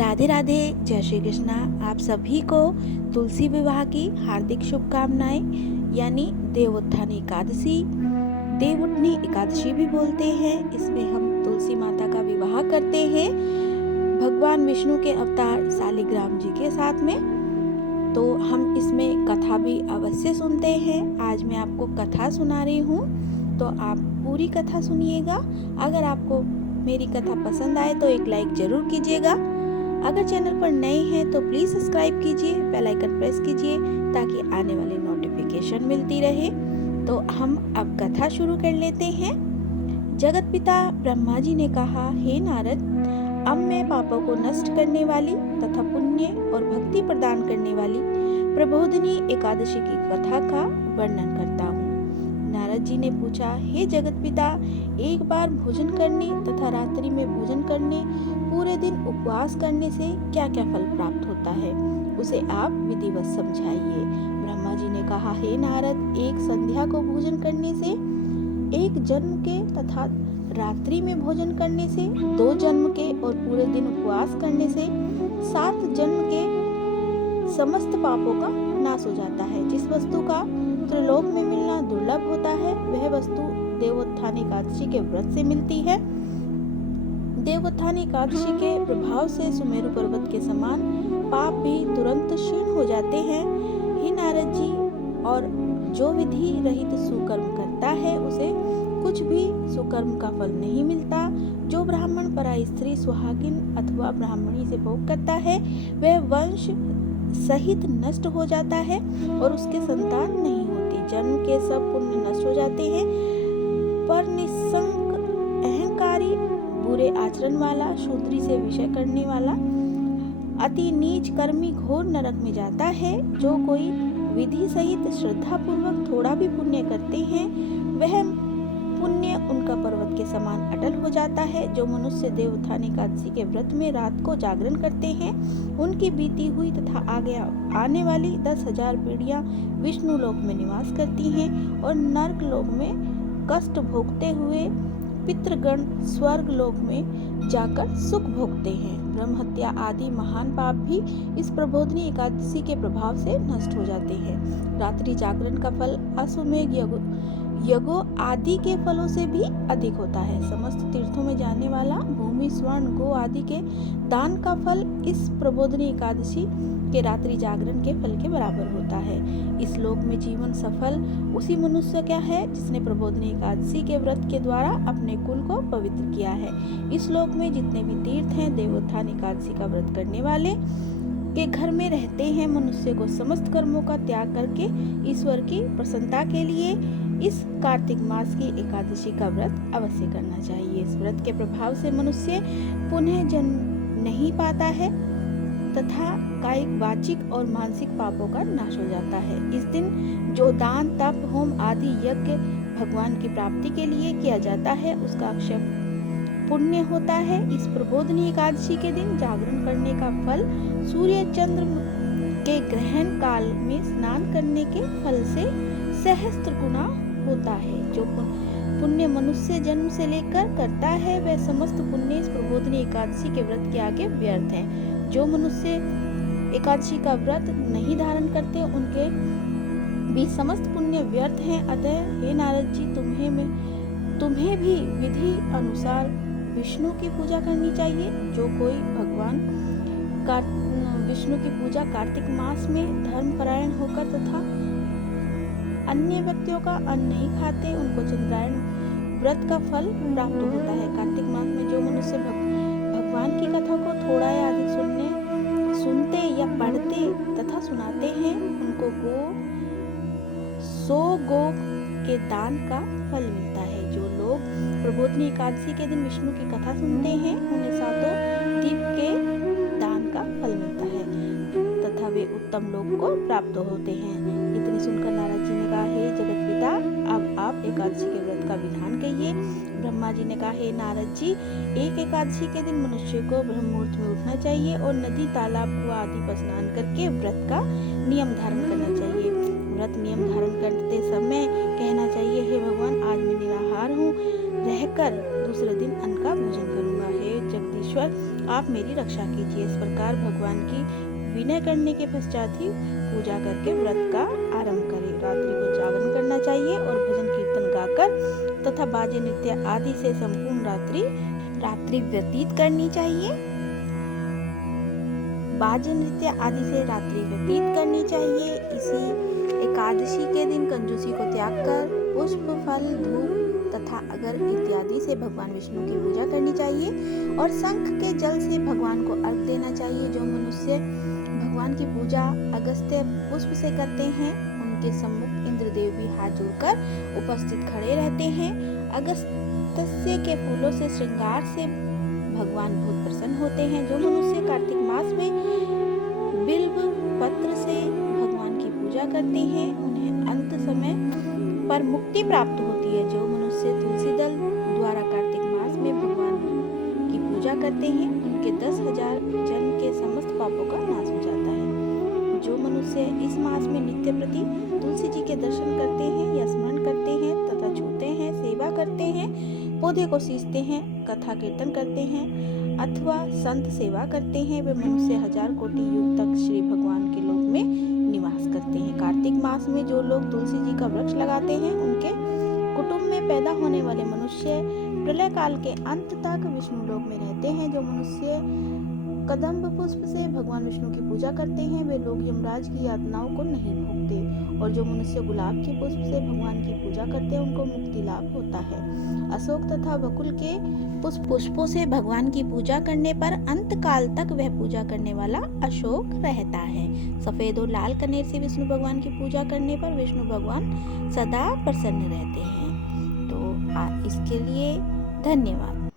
राधे राधे, जय श्री कृष्णा। आप सभी को तुलसी विवाह की हार्दिक शुभकामनाएं। यानी देवोत्थानी एकादशी, देवउठनी एकादशी भी बोलते हैं। इसमें हम तुलसी माता का विवाह करते हैं भगवान विष्णु के अवतार शालिग्राम जी के साथ में। तो हम इसमें कथा भी अवश्य सुनते हैं। आज मैं आपको कथा सुना रही हूँ, तो आप पूरी कथा सुनिएगा। अगर आपको मेरी कथा पसंद आए तो एक लाइक जरूर कीजिएगा। अगर चैनल पर नए हैं तो प्लीज़ सब्सक्राइब कीजिए, बेल आइकन प्रेस कीजिए ताकि आने वाली नोटिफिकेशन मिलती रहे। तो हम अब कथा शुरू कर लेते हैं। जगत पिता ब्रह्मा जी ने कहा, हे नारद, अब मैं पापों को नष्ट करने वाली तथा पुण्य और भक्ति प्रदान करने वाली प्रबोधिनी एकादशी की कथा का वर्णन करता हूँ। नारद जी ने पूछा, हे जगत पिता, एक बार भोजन करने तथा रात्रि में भोजन करने, पूरे दिन उपवास करने से क्या क्या फल प्राप्त होता है, उसे आप विधिवत समझाइए। ब्रह्मा जी ने कहा, हे नारद, एक संध्या को भोजन करने से, एक जन्म के तथा रात्रि में भोजन करने से, 2 जन्म के और पूरे दिन उपवास करने से 7 जन्म के समस्त पापों का नाश हो जाता है। जिस वस्तु का त्रिलोक में मिलना दुर्लभ होता है, वह वस्तु देवोत्थानी एकादशी के व्रत से मिलती है। देवोत्थानी एकादशी के प्रभाव से सुमेरु पर्वत के समान पाप भी तुरंत क्षीण हो जाते हैं। हे नारद जी, और जो विधि रहित सुकर्म करता है उसे कुछ भी सुकर्म का फल नहीं मिलता। जो ब्राह्मण पराई स्त्री, सुहागिन अथवा ब्राह्मणी से भोग करता है, वह वंश सहित नष्ट हो जाता है और उसके संतान नहीं होती। जन्म के सब पुण्य नष्ट हो जाते हैं। पर निसंक, अहंकारी, बुरे आचरण वाला, शूद्री से विषय करने वाला, अति नीच कर्मी घोर नरक में जाता है। जो कोई विधि सहित श्रद्धा पूर्वक थोड़ा भी पुण्य करते हैं, वह पुण्य उनका पर्वत के समान अटल हो जाता है। जो मनुष्य देवोत्थानी एकादशी के व्रत में रात को जागरण करते हैं, उनकी बीती हुई तथा आगे आने वाली 10,000 पीढ़ियां विष्णु लोक में निवास करती हैं और नर्क लोक में कष्ट भोगते हुए पितृगण स्वर्ग लोक में जाकर सुख भोगते हैं। ब्रह्म हत्या आदि महान पाप भी इस प्रबोधिनी एकादशी के प्रभाव से नष्ट हो जाते हैं। रात्रि जागरण का फल अश्वमेध यज्ञों आदि के फलों से भी अधिक होता है। समस्त तीर्थों में जाने वाला भूमि, स्वर्ण, गो आदि के दान का फल इस प्रबोधिनी एकादशी के रात्रि जागरण के फल के बराबर होता है। इस लोक में जीवन सफल उसी मनुष्य का है जिसने प्रबोधिनी एकादशी के व्रत के द्वारा अपने कुल को पवित्र किया है। इस लोक में जितने भी तीर्थ हैं, देवोत्थानी एकादशी का व्रत करने वाले के घर में रहते हैं। मनुष्य को समस्त कर्मों का त्याग करके ईश्वर की प्रसन्नता के लिए इस कार्तिक मास की एकादशी का व्रत अवश्य करना चाहिए। इस व्रत के प्रभाव से मनुष्य पुनः जन्म नहीं पाता है तथा कायिक, वाचिक और मानसिक पापों का नाश हो जाता है। इस दिन जो दान, तप, होम आदि यज्ञ भगवान की प्राप्ति के लिए किया जाता है, उसका अक्षय पुण्य होता है। इस प्रबोधिनी एकादशी के दिन जागरण करने का फल सूर्य चंद्र के ग्रहण काल में स्नान करने के फल से सहस्त्र गुना होता है। जो पुण्य मनुष्य जन्म से लेकर करता है, वह समस्त पुण्य इस प्रबोधिनी एकादशी के व्रत के आगे व्यर्थ हैं। जो मनुष्य एकादशी का व्रत नहीं धारण करते, उनके भी समस्त पुण्य व्यर्थ हैं। अतः हे नारद जी, तुम्हें भी विधि अनुसार विष्णु की पूजा करनी चाहिए। जो कोई भगवान विष्णु की पूजा कार्तिक मास में धर्मपरायण होकर तथा अन्य व्यक्तियों का अन्न नहीं खाते, उनको चंद्रायण व्रत का फल प्राप्त होता है। कार्तिक मास में जो मनुष्य भगवान की कथा को थोड़ा या अधिक सुनते या पढ़ते तथा सुनाते हैं, उनको 100 गो के दान का फल मिलता है। जो लोग प्रबोधिनी एकादशी के दिन विष्णु की कथा सुनते हैं, उन्हें 7 दीप के दान का फल मिलता है तथा वे उत्तम लोक को प्राप्त होते हैं। इतनी सुनकर नारद जी ने कहा, हे जगत पिता, अब आप एकादशी के व्रत का विधान कहिए। ब्रह्मा जी ने कहा, हे नारद जी, एक एकादशी के दिन मनुष्य को ब्रह्म मुहूर्त में उठना चाहिए और नदी, तालाब, कुआं आदि पर स्नान करके व्रत का नियम धारण करना चाहिए। व्रत नियम धारण करते समय कहना चाहिए, हे भगवान, आज मैं निराहार हूँ रहकर दूसरे दिन अन्न का भोजन करूंगा। हे जगदीश्वर, आप मेरी रक्षा कीजिए। इस प्रकार भगवान की विनय करने के पश्चात ही पूजा करके व्रत का आरंभ करें। रात्रि को जागरण करना चाहिए और भजन कीर्तन गाकर तथा बाजे नृत्य आदि से संपूर्ण रात्रि व्यतीत करनी चाहिए। बाजे नृत्य आदि से रात्रि व्यतीत करनी चाहिए। इसी एकादशी के दिन कंजूसी को त्याग कर पुष्प, फल, धूप तथा अगर इत्यादि से भगवान विष्णु की पूजा करनी चाहिए और शंख के जल से भगवान को अर्घ देना चाहिए। जो मनुष्य भगवान की पूजा अगस्त्य पुष्प से करते हैं, उनके सम्मुख इंद्रदेव भी हाथ जोड़कर उपस्थित खड़े रहते हैं। अगस्त्य के फूलों से श्रृंगार से भगवान बहुत प्रसन्न होते हैं। जो मनुष्य कार्तिक मास में बिल्व पत्र से भगवान की पूजा करते हैं, उन्हें अंत समय पर मुक्ति प्राप्त होती है। जो मनुष्य तुलसी दल द्वारा कार्तिक मास में भगवान की पूजा करते हैं, उनके 10,000 जन्म के समस्त पापों का नाश हो जाता है। जो मनुष्य इस मास में नित्य प्रति तुलसी जी के दर्शन करते हैं या स्मरण करते हैं तथा छूते हैं, सेवा करते हैं, पौधे को सींचते हैं, कथा कीर्तन करते हैं अथवा संत सेवा करते हैं, वे मनुष्य 1000 कोटि युग तक श्री भगवान के लोक में निवास करते हैं। कार्तिक मास में जो लोग तुलसी जी का वृक्ष लगाते हैं, उनके कुटुंब में पैदा होने वाले मनुष्य प्रलय काल के अंत तक विष्णु लोक में रहते हैं। जो मनुष्य कदम्ब पुष्प से भगवान विष्णु की पूजा करते हैं, वे लोग यमराज की यातनाओं को नहीं भोगते। और जो मनुष्य गुलाब के पुष्प से भगवान की पूजा करते हैं, उनको मुक्ति लाभ होता है। अशोक तथा बकुल के पुष्पों से भगवान की पूजा करने पर अंत काल तक वह पूजा करने वाला अशोक रहता है। सफेद और लाल कनेर से विष्णु भगवान की पूजा करने पर विष्णु भगवान सदा प्रसन्न रहते हैं। तो इसके लिए धन्यवाद।